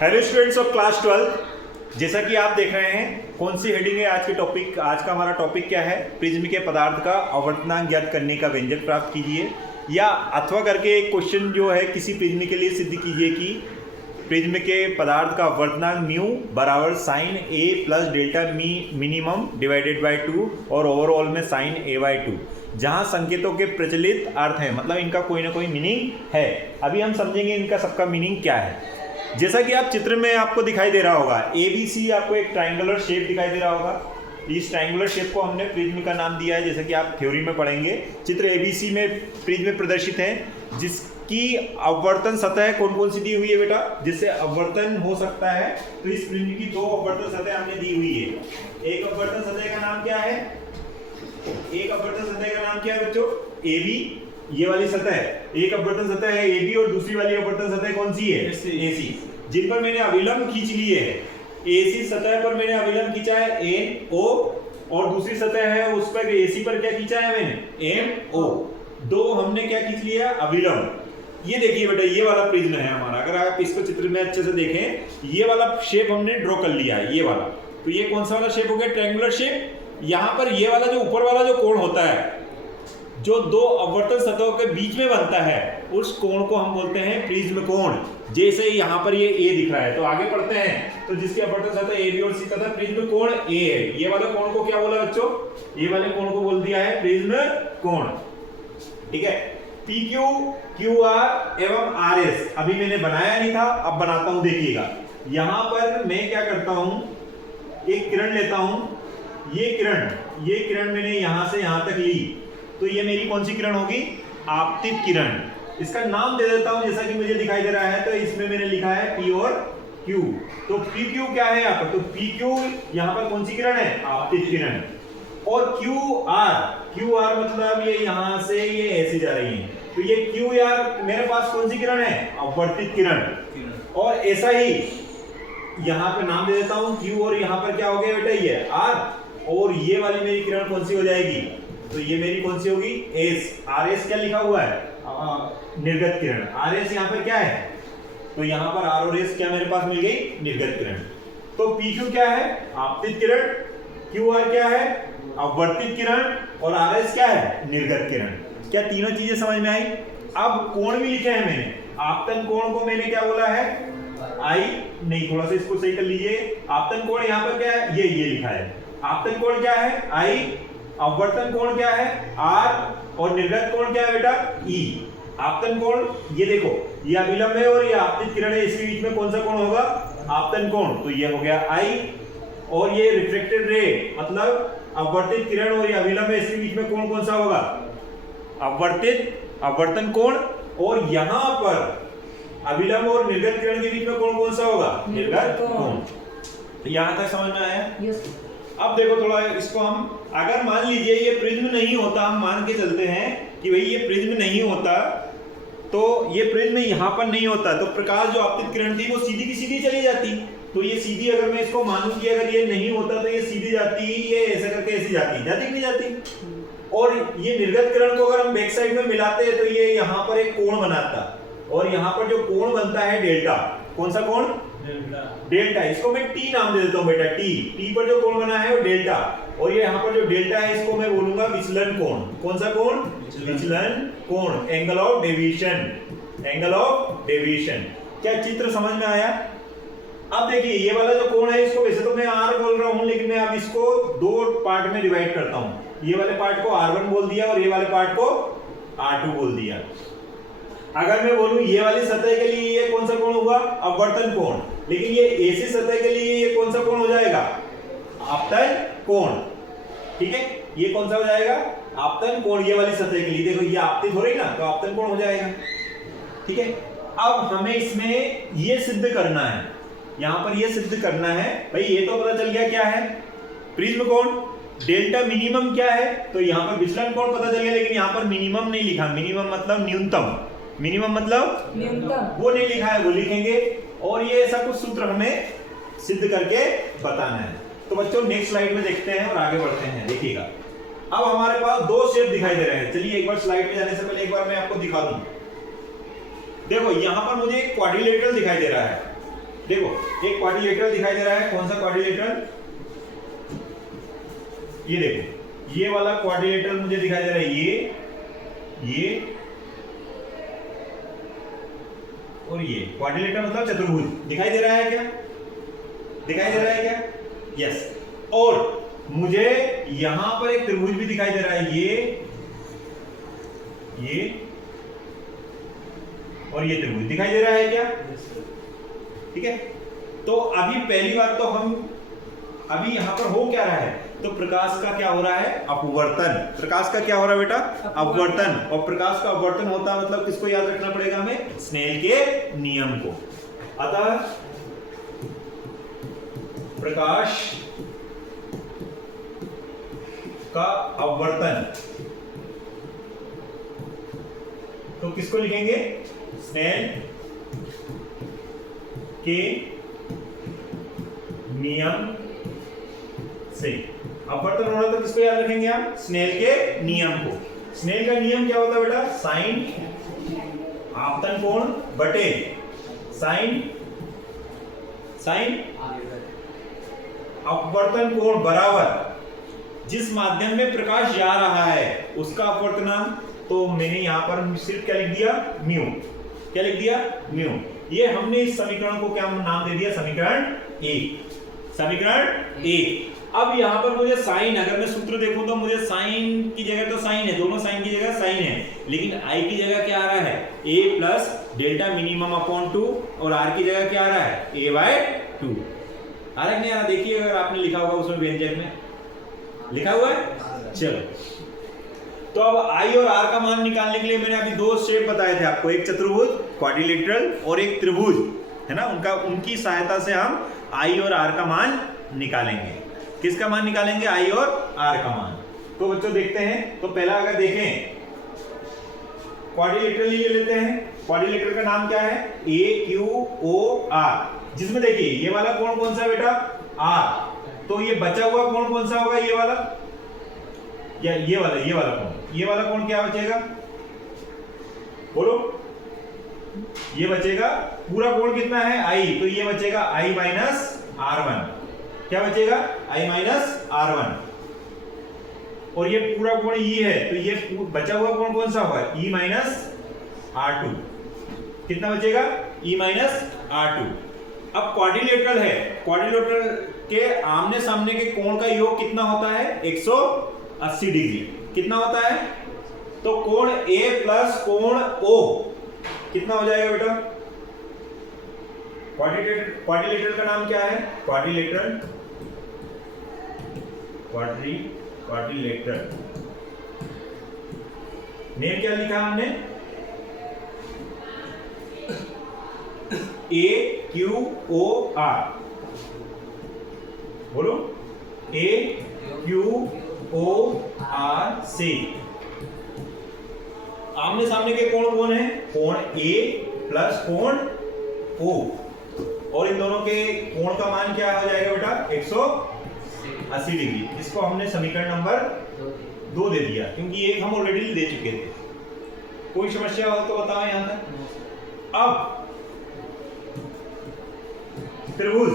Hello students of class 12। जैसा कि आप देख रहे हैं कौन सी हेडिंग है आज के टॉपिक। आज का हमारा टॉपिक क्या है? प्रिज्म के पदार्थ का अवर्तनांक ज्ञात करने का व्यंजक प्राप्त कीजिए, या अथवा करके एक क्वेश्चन जो है किसी प्रिज्म के लिए सिद्ध कीजिए कि प्रिज्म के पदार्थ का अवर्तनांक म्यू बराबर sine A plus delta minimum divided by 2 और ओवरऑल में साइन ए बाई 2, जहाँ संकेतों के प्रचलित अर्थ है, मतलब इनका कोई ना कोई मीनिंग है। अभी हम समझेंगे इनका सबका मीनिंग क्या है। जैसा कि आप चित्र में आपको दिखाई दे रहा होगा, ABC आपको एक ट्राइंगुलर शेप दिखाई दे रहा होगा। इस ट्राइंगुलर शेप को हमने प्रिज्म का नाम दिया है, जैसा कि आप थ्योरी में पढ़ेंगे। चित्र ABC में प्रिज्म प्रदर्शित है, जिसकी अपवर्तन सतह कौन कौन सी दी हुई है बेटा, जिससे अपवर्तन हो सकता है। तो इस प्रिज्म की दो अपवर्तन सतह हमने दी हुई है। एक अपवर्तन सतह का नाम क्या है? एक अपवर्तन सतह का नाम क्या है बच्चों? AB, ये वाली सतह है। एक अपवर्तन सतह है AB और दूसरी वाली अपवर्तन सतह कौन सी है? AC, जिन पर मैंने अभिलंब खींच लिए है। AC सतह पर मैंने अभिलंब खींचा है NO, और दूसरी सतह है उस पर AC पर क्या खींचा है मैंने? MO। दो हमने क्या खींच लिया? अभिलंब। ये देखिए बेटा, ये वाला प्रिज्म है हमारा। अगर आप इसको चित्र में अच्छे से देखें, ये वाला शेप हमने ड्रॉ कर लिया है, ये वाला। तो ये कौन सा वाला शेप हो गया? Triangular shape. यहाँ पर ये वाला जो ऊपर वाला जो कोण होता है, जो दो अपवर्तन सतहों के बीच में बनता है, उस कोण को हम बोलते हैं प्रिज्म कोण। जैसे यहाँ पर ये A दिख रहा है, तो आगे पढ़ते हैं। तो जिसकी अपवर्तन सतह AB और C तथा प्रिज्म कोण A है, ये वाले कोण को क्या बोला बच्चों? ये वाले कोण को बोल दिया है प्रिज्म कोण। ठीक है। PQ, QR एवं RS अभी मैंने बनाया नहीं था, अब बनाता हूं, देखिएगा। यहां पर मैं क्या करता हूं, एक किरण लेता हूं। ये किरण मैंने यहां से यहां तक ली, तो ये मेरी कौन सी किरण होगी? आपतित किरण। इसका नाम दे देता हूं जैसा कि मुझे दिखाई दे रहा है। तो इसमें मैंने लिखा है P और Q। तो PQ क्या है यहाँ पर? तो PQ यहाँ पर कौन सी किरण है? आपतित किरण। और QR मतलब ये यहाँ से ये ऐसे जा रही है, तो ये QR मेरे पास कौन सी किरण है? अपवर्तित किरण। और ऐसा ही यहाँ पे नाम दे देता हूँ Q, और यहाँ पर क्या हो गया बेटा? ये R। और ये वाली मेरी किरण कौन सी हो जाएगी? तो ये मेरी कौन सी होगी? S। RS क्या लिखा हुआ है? निर्गत किरण। RS यहाँ पर क्या है? तो यहाँ पर R और S क्या मेरे पास मिल गई? निर्गत किरण। तो PQ क्या है? आपतित किरण। QR क्या है? अपवर्तित किरण। और RS क्या है? निर्गत किरण। क्या तीनों चीजें समझ में आई? अब कोण भी लिखे हैं मैंने। आपतन कोण को मैंने क्या बोला है? I नहीं, थोड़ा सा इसको सही कर लीजिए। आपतन कोण यहाँ पर क्या है? ये लिखा है। आपतन कोण क्या है? I। अपवर्तन कोण क्या है? R। और निर्गत कोण क्या है बेटा? E। आपतन कोण ये देखो, ये अभिलंब है और ये आपतित किरण है, इसके बीच में कौन सा कोण होगा? आपतन कोण। तो ये हो गया I। और ये रिफ्लेक्टेड रे मतलब अपवर्तित किरण और ये अभिलंब है, इसके बीच में कोण कौन सा होगा? अपवर्तन कोण। और यहाँ पर अभिलंब और निर्गत किरण के बीच में कोण कौन सा होगा? निर्गत कोण। तो यहाँ तक समझ में आया? अब देखो थोड़ा इसको हम, अगर मान लीजिए ये प्रिज्म नहीं होता, हम मान के चलते हैं कि भाई ये प्रिज्म नहीं होता, तो ये प्रिज्म यहाँ पर नहीं होता, तो प्रकाश जो आपतित किरण थी वो सीधी की सीधी चली जाती। तो ये सीधी, अगर मैं इसको मानूं कि अगर ये नहीं होता तो ये सीधी जाती, ये ऐसा करके ऐसी जाती कि नहीं जाती? और ये निर्गत किरण को अगर हम बैक साइड में मिलाते हैं तो ये यहाँ पर एक कोण बनाता, और यहाँ पर जो कोण बनता है डेल्टा। कौन सा कोण? डेल्टा। इसको मैं T नाम दे देता हूँ बेटा। T पर जो कोण बना है वो डेल्टा, और ये यहाँ पर जो डेल्टा है इसको मैं बोलूंगा विचलन कोण। कौन सा कोण? विचलन कोण। Angle of deviation. क्या चित्र समझ में आया? अब देखिए ये वाला जो कोण है, इसको वैसे तो मैं R बोल रहा हूँ, लेकिन मैं अब इसको दो पार्ट में डिवाइड करता हूँ। ये वाले पार्ट को R1 बोल दिया और ये वाले पार्ट को R2 बोल दिया। अगर मैं बोलूं ये वाली सतह के लिए ये कौन सा कोण होगा? अपवर्तन कोण। लेकिन ये AC सतह के लिए ये कौन सा कोण हो जाएगा? आपतन कोण। ठीक है, ये कौन सा हो जाएगा? आपतन कोण। ये वाली सतह के लिए देखो, ये आपतित हो रही ना, तो आपतन कोण हो जाएगा। ठीक है। अब हमें इसमें ये सिद्ध करना है, यहां पर ये सिद्ध करना है। भाई ये तो पता चल गया क्या है? प्रिज्म कोण। डेल्टा मिनिमम क्या है? तो यहाँ पर विचलन कोण पता चल गया, लेकिन यहाँ पर मिनिमम नहीं लिखा। मिनिमम मतलब न्यूनतम। मिनिमम मतलब न्यूनतम, वो नहीं लिखा है, वो लिखेंगे। और ये ऐसा कुछ सूत्र हमें सिद्ध करके बताना है। तो बच्चों नेक्स्ट स्लाइड में देखते हैं और आगे बढ़ते हैं। देखिएगा, अब हमारे पास दो शेप दिखाई दे रहे हैं। चलिए एक बार स्लाइड में जाने से पहले एक बार मैं आपको दिखा दूं। देखो यहाँ पर मुझे एक क्वाड्रिलेटरल दिखाई दे रहा है। देखो एक क्वाड्रिलेटरल दिखाई दे रहा है, कौन सा क्वाड्रिलेटरल, ये देखो ये वाला क्वाड्रिलेटरल मुझे दिखाई दे रहा है, ये और ये क्वाड्रिलेटरल मतलब चतुर्भुज दिखाई दे रहा है क्या, दिखाई दे रहा है क्या, यस। और मुझे यहां पर एक त्रिभुज भी दिखाई दे रहा है, ये और ये त्रिभुज दिखाई दे रहा है क्या, ठीक है। तो अभी पहली बात तो हम अभी यहां पर हो क्या रहा है, तो प्रकाश का क्या हो रहा है, अपवर्तन। प्रकाश का क्या हो रहा है बेटा, अपवर्तन। और प्रकाश का अपवर्तन होता है मतलब किसको याद रखना पड़ेगा हमें, स्नेल के नियम को। अतः प्रकाश का अपवर्तन तो किसको लिखेंगे, स्नेल के नियम से। अपवर्तन हो रहा तो किसको याद रखेंगे हम, स्नेल के नियम को। स्नेल का नियम क्या होता है बेटा, साइन आपतन कोण बटे साइन अपवर्तन कोण बराबर जिस माध्यम में प्रकाश जा रहा है उसका अपवर्तनांक। तो मैंने यहां पर सिर्फ क्या लिख दिया, म्यू। क्या लिख दिया, म्यू। ये हमने इस समीकरण को क्या नाम दे दिया, समीकरण 1। समीकरण 1। अब यहां पर मुझे साइन, अगर मैं सूत्र देखूं तो मुझे साइन की जगह तो साइन है, दोनों साइन की जगह साइन है, लेकिन आई की जगह क्या आ रहा है, a plus delta minimum upon 2 और r की जगह क्या आ रहा है, a बाय 2। आ रहा है नहीं आ रहा, देखिए अगर आपने लिखा होगा उसमें व्यंजक में लिखा हुआ है। चलो तो अब आई और आर का मान निकालने के लिए मैंने अभी दो शेप बताए थे आपको, एक चतुर्भुज क्वाड्रिलेटरल और एक त्रिभुज, है ना। उनकी सहायता से हम आई और आर का मान निकालेंगे। किसका मान निकालेंगे, आई और आर का मान। तो बच्चों देखते हैं, तो पहला अगर देखें क्वाड्रिलेटरल ले लेते हैं। क्वाड्रिलेटरल का नाम क्या है, ए क्यू ओ आर, जिसमें देखिए ये वाला कोण कौन सा है बेटा, आर। तो ये बचा हुआ कोण कौन सा होगा, ये वाला या ये वाला कोण, ये वाला कोण क्या बचेगा, बोलो। ये बचेगा, पूरा कोण कितना है आई, तो ये बचेगा आई माइनस R1। क्या बचेगा, आई माइनस R1। और ये पूरा कोण ई है, तो ये बचा हुआ कोण कौन सा होगा, ई माइनस R2। कितना बचेगा, ई माइनस R2। अब क्वाड्रिलेटरल है, क्वाड्रिलेटरल के आमने सामने के कोण का योग कितना होता है, 180 डिग्री। कितना होता है, तो कोण A प्लस कोण O कितना हो जाएगा बेटा, क्वाड्रिलेटरल का नाम क्या है, क्वाड्रिलेटरल नेम क्या लिखा हमने, A Q O R, बोलो, A Q O R से। आमने सामने के कोण कौन है, कोण A प्लस कोण O, और इन दोनों के कोण का मान क्या हो जाएगा बेटा, 180 डिग्री। इसको हमने समीकरण नंबर 2 दे दिया, क्योंकि एक हम ऑलरेडी दे चुके थे। कोई समस्या हो तो बताओ यहां तक। अब त्रिभुज,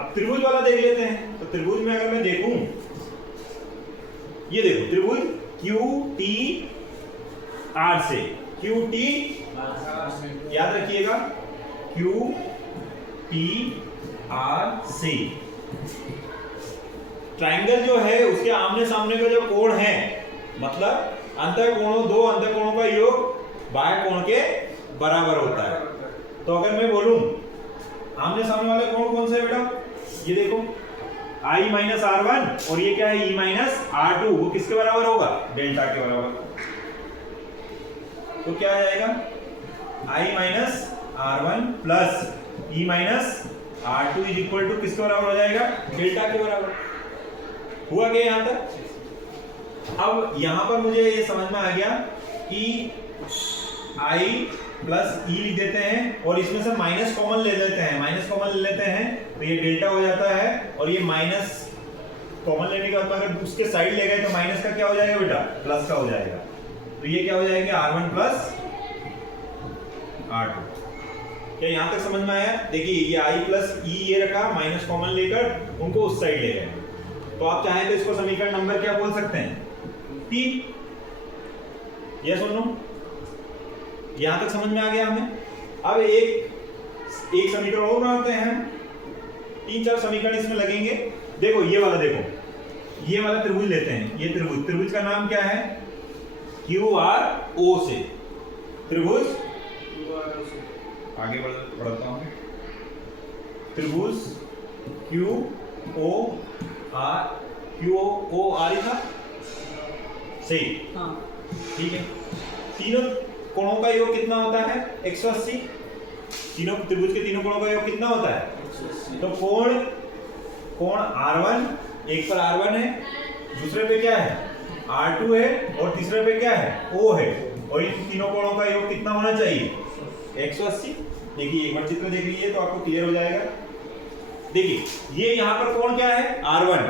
अब त्रिभुज वाला देख लेते हैं। तो त्रिभुज में अगर मैं देखूं, ये देखो त्रिभुज QT R से, QT याद रखिएगा, QT R से ट्रायंगल जो है उसके आमने सामने का जो कोण है, मतलब अंतःकोणों, दो अंतःकोणों का योग बाह्य कोण के बराबर होता है। तो अगर मैं बोलूं आमने सामने वाले कोण कौन से है बेटा, ये देखो I माइनस R1 और ये क्या है, E माइनस R2, वो किसके बराबर होगा, डेल्टा के बराबर। तो क्या आ जाएगा, I minus R1 plus E minus R2 is equal to किसके बराबर हो जाएगा, डेल्टा के बराबर। हुआ क्या यहां तक। अब यहां पर मुझे ये समझ में आ गया कि I प्लस E लिख देते हैं और इसमें से माइनस कॉमन ले लेते हैं, माइनस कॉमन ले लेते हैं तो ये डेल्टा हो जाता है, और ये माइनस कॉमन लेने के बाद अगर उसके साइड ले गए तो माइनस का क्या हो जाएगा बेटा, प्लस का हो जाएगा। तो ये क्या हो जाएगा, R1 प्लस R2। क्या यहाँ तक समझ में आया? देखिए ये आई प्लस ई ये रखा, माइनस कॉमन लेकर उनको उस साइड ले गए। तो आप चाहें तो इसको समीकरण नंबर क्या बोल सकते हैं? 3। यस और नो? यहाँ तक समझ में आ गया हमें? अब एक समीकरण और बनाते हैं, 3-4 समीकरण इसमें लगेंगे। देखो ये वाला, देखो ये वाला त्रिभुज लेते हैं। ये त्रिभुज का नाम क्या है? QRO से त्रिभुज, आगे बढ़ता हूं, त्रिभुज QOR था सही? ठीक है। तीनों कोणों का योग कितना होता है? 180। तीनों त्रिभुज के तीनों कोणों का योग कितना होता है? 180। तो कोण R1, एक पर R1 है, दूसरे पे क्या है? R2 है, और तीसरे पे क्या है? O है। और इन तीनों कोणों का योग कितना होना चाहिए? 180। देखिए एक बार चित्र देख लीजिए तो आपको क्लियर हो जाएगा। देखिए ये यहाँ पर कोण क्या है? R1,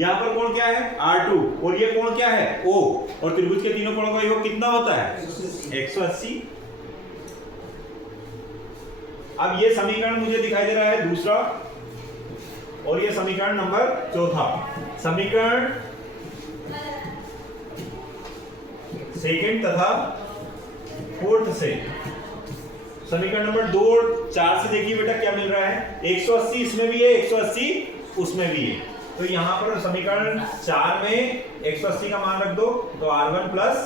यहाँ पर कोण क्या है? R2, और ये कोण क्या है? O। और त्रिभुज के तीनों कोणों का योग कितना होता है? 180। अब ये समीकरण मुझे दिखाई दे रहा है दूसरा, और ये समीकरण नंबर चौथा। समीकरण सेकंड तथा फोर्थ से, समीकरण नंबर 2 और 4 से देखिए बेटा क्या मिल रहा है? 180 इसमें भी है, 180 उसमें भी है। तो यहाँ पर समीकरण 4 में 180 का मान रख दो, तो R1 प्लस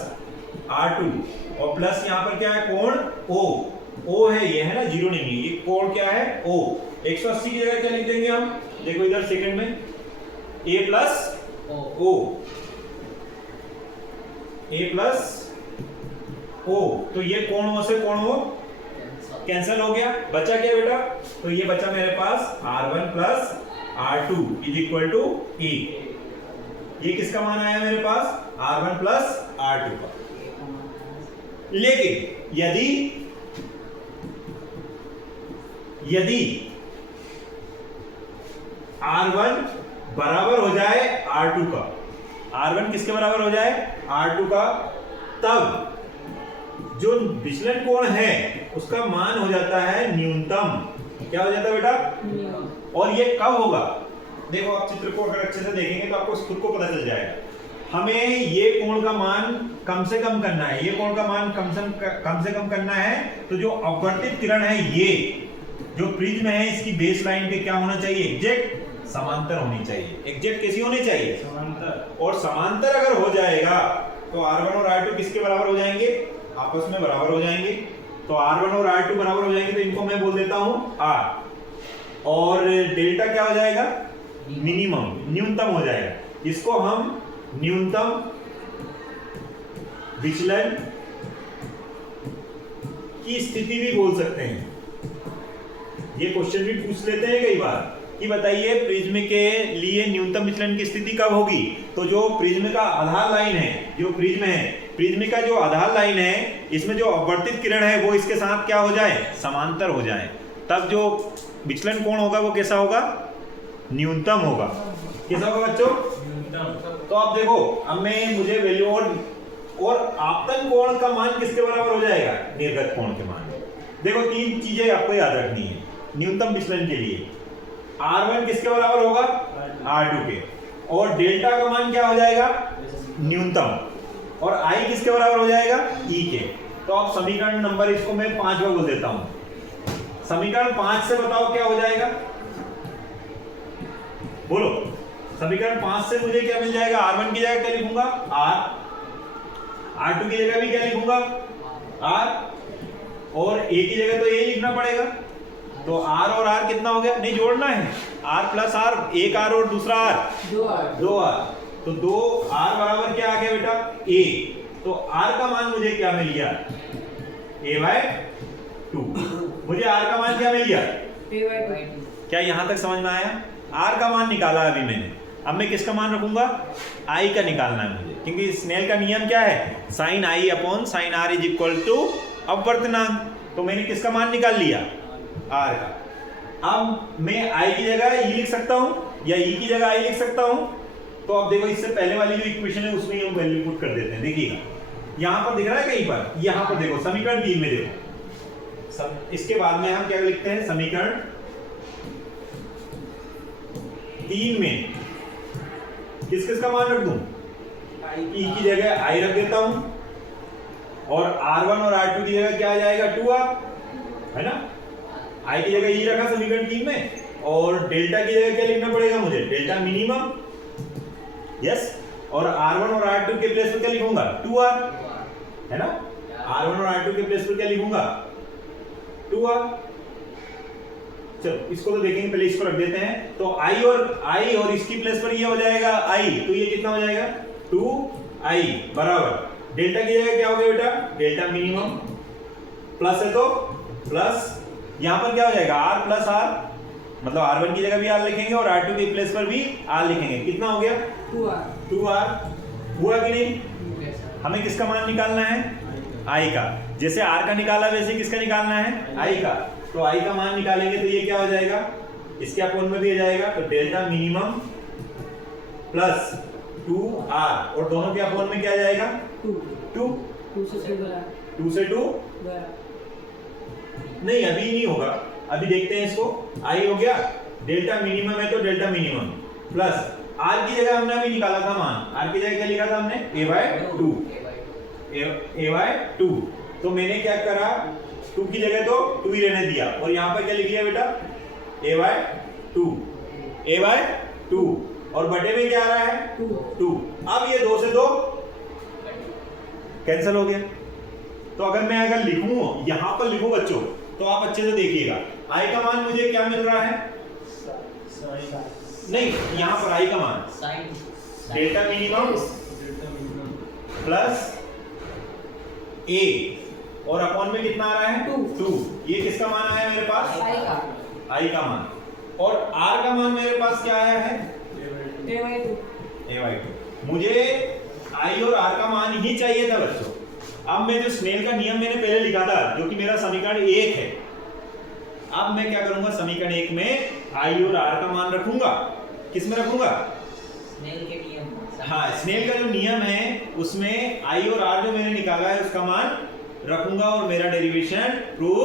R2, और प्लस यहाँ पर क्या है? कोण O है, ये है ना, जीरो नहीं है, ये कोण क्या है? O। 180 की जगह क्या लिख देंगे हम? देखो इधर सेकंड में A plus O, A plus O, तो ये कोण O से कोण O कैंसिल हो गया, बचा क्या बेटा? तो ये बचा मेरे पास R1 plus R2 is equal to A। ये किसका मान आया मेरे पास? R1 प्लस R2 का। लेकिन यदि R1 बराबर हो जाए R2 का, R1 किसके बराबर हो जाए? R2 का, तब जो विचलन कोण है उसका मान हो जाता है न्यूनतम। क्या हो जाता है बेटा? और ये कब होगा? देखो आप चित्र को अगर अच्छे से देखेंगे तो आपको खुद को पता चल जाएगा। हमें ये कोण का मान कम से कम करना है, ये कोण का मान कम से कम करना है। तो जो अपवर्तित किरण है, ये जो प्रिज्म है, इसकी बेस लाइन पे क्या होना चाहिए? एग्जैक्ट समांतर होनी चाहिए। एग्जैक्ट कैसी होनी चाहिए? समांतर। और समांतर अगर हो जाएगा तो R1 और R2 किसके बराबर हो जाएंगे? आपस में बराबर हो जाएंगे। तो R1 और R2 बराबर हो जाएंगे, तो इनको मैं बोल देता हूं R, और डेल्टा क्या हो जाएगा? मिनिमम, न्यूनतम हो जाएगा। इसको हम न्यूनतम विचलन की स्थिति भी बोल सकते हैं। ये क्वेश्चन भी पूछ लेते हैं कई बार कि बताइए प्रिज्म के लिए न्यूनतम विचलन की स्थिति कब होगी? तो जो प्रिज्म का आधार लाइन है, जो प्रिज्म है, प्रिज्म का जो आधार लाइन है, इसमें जो अपवर्तित किरण है वो इसके साथ क्या हो जाए? समांतर हो जाए। तब जो विचलन कोण होगा वो कैसा होगा? न्यूनतम होगा। कैसा होगा बच्चों? न्यूनतम। तो आप देखो, अब मैं मुझे वैल्यू और आपतन कोण का मान किसके बराबर हो जाएगा? निर्गत कोण के मान। देखो 3 चीजें आपको याद रखनी है न्यूनतम विचलन के लिए। R1 किसके बराबर होगा? R2 के। और डेल्टा का मान क्या हो जाएगा? न्यूनतम। और I किसके बराबर हो जाएगा? E के। तो आप समीकरण नंबर इसको मैं 5 बोल देता हूं। समीकरण 5 से बताओ क्या हो जाएगा? बोलो। समीकरण 5 से मुझे क्या मिल जाएगा? R1 की जगह क्या लिखूंगा? R, R2 की जगह भी क्या लिखूंगा? R, और A की जगह तो A लिखना पड़ेगा। तो R और R कितना हो गया? नहीं जोड़ना है, R प्लस R, एक R और दूसरा R, 2R। तो 2R बराबर क्या आ गया बेटा? A। तो R का मान मुझे क्या मिल गया? A/2। मुझे R का मान क्या मिल गया? A/2। क्या यहां तक समझ में आया? R का मान निकाला अभी मैंने। अब मैं किसका मान रखूंगा? I का निकालना है मुझे, क्योंकि स्नेल का नियम क्या है? sin I upon sin R is equal to अपवर्तनांक। तो मैंने किसका मान निकाल लिया? R का। अब मैं I की जगह E लिख सकता हूं या E की जगह I लिख सकता हूं। तो अब देखो, इससे पहले वाली जो इक्वेशन है उसमें हम वैल्यू पुट कर देते हैं। देखिएगा यहां पर दिख रहा है कहीं पर, यहां पर देखो समीकरण 3 में देखो, इसके बाद में हम क्या लिखते हैं, समीकरण 3 में किस किस का मान रख दूं, ई की जगह आई रख देता हूं और R1 और R2 की जगह क्या आ जाएगा 2R, है ना। आई की जगह ई रखा समीकरण 3 में और डेल्टा की जगह क्या लिखना पड़ेगा मुझे, डेल्टा मिनिमम, यस। और R1 और R2 के प्लेस पर क्या लिखूंगा 2R, है ना। R1 और R2 के प्लेस पर क्या लिखूंगा 2R। चलो इसको तो देखेंगे, पहले इसको रख देते हैं। तो I और इसकी प्लेस पर ये हो जाएगा I, तो ये कितना हो जाएगा 2I बराबर डेल्टा की जगह क्या हो गया बेटा, डेल्टा मिनिमम, प्लस है तो प्लस, यहां पर क्या हो जाएगा R प्लस R, मतलब R1 की जगह भी R लिखेंगे और R2 की प्लेस पर भी R लिखेंगे। कितना हो गया 2R हुआ कि नहीं। हमें किसका मान निकालना है, I का। जैसे R का निकाला वैसे किसका निकालना है, I का। तो I का मान निकालेंगे तो ये क्या हो जाएगा, इसके अपोन में भी आ जाएगा, तो डेल्टा मिनिमम प्लस 2R और दोनों के अपोन में क्या आ जाएगा 2 से 2 नहीं, अभी नहीं होगा, अभी देखते हैं इसको। आई हो गया, डेल्टा मिनिमम है तो डेल्टा मिनिमम प्लस आर की जगह हमने अभी निकाला था मान, आर की जगह क्या लिखा था हमने a/2, तो मैंने क्या करा 2 की जगह तो 2 ही रहने दिया और यहां पर क्या लिख दिया बेटा a/2 और बटे में क्या आ रहा है 2। अब ये 2 से 2 कैंसिल हो गया। तो अगर लिखूं, यहां पर लिखूं बच्चों, तो आप अच्छे से देखिएगा, आई का मान मुझे क्या मिल रहा है, नहीं यहां पर आई का मान डेल्टा मिनिमम प्लस ए और अपॉन में कितना आ रहा है 2। ये किसका मान आया मेरे पास, आई का मान, और आर का मान मेरे पास क्या आया है a/2। मुझे आई और आर का मान ही चाहिए था बच्चों। अब मैं जो स्नेल का नियम मैंने पहले लिखा था, जो कि मेरा समीकरण 1 है, अब मैं क्या करूंगा, समीकरण 1 में आई और आर का मान रखूंगा। किस में रखूंगा, स्नेल के नियम। हाँ, स्नेल का जो नियम है उसमें आई और आर जो मैंने निकाला है उसका मान रखूंगा और मेरा डेरिवेशन प्रूव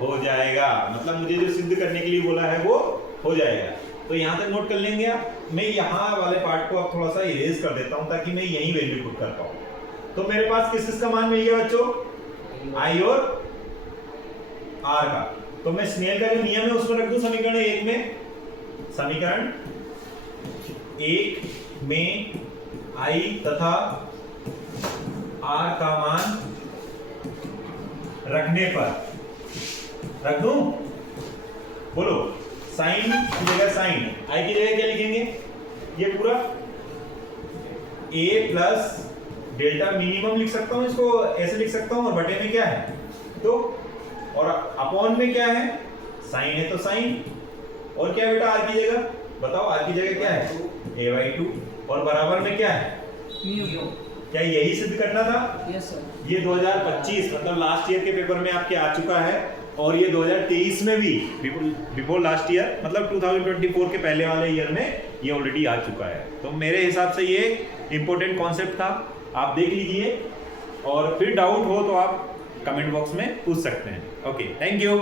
हो जाएगा। मतलब मुझे जो सिद्ध करने के लिए बोला है वो हो जाएगा। तो यहां तक नोट कर लेंगे आप। मैं यहाँ वाले पार्ट को अब थोड़ा सा इरेज कर देता हूं ताकि मैं यही वैल्यू पुट कर पाऊं। तो मेरे पास किस का मान मिल गया बच्चों, आई और आर का। तो मैं स्नेल का जो नियम है उसमें रख दूं समीकरण 1 में। समीकरण 1 में आई तथा आर का मान रखने पर रख दूं, बोलो, साइन की जगह साइन, आई की जगह क्या लिखेंगे, ये पूरा a प्लस डेल्टा मिनिमम लिख सकता हूं, इसको ऐसे लिख सकता हूं, और बटे में क्या है तो, और अपॉन में क्या है, साइन है तो साइन, और क्या है बेटा आर की जगह, बताओ आर की जगह क्या है a/2, और बराबर में क्या है क्या यही सिद्ध करना था। Yes sir. ये 2025 मतलब लास्ट ईयर के पेपर में आपके आ चुका है, और ये 2023 में भी बिफोर लास्ट ईयर मतलब 2024 के पहले वाले ईयर में ये ऑलरेडी आ चुका है। तो मेरे हिसाब से ये इंपॉर्टेंट कॉन्सेप्ट था, आप देख लीजिए, और फिर डाउट हो तो आप कमेंट बॉक्स में पूछ सकते हैं। Okay, thank you.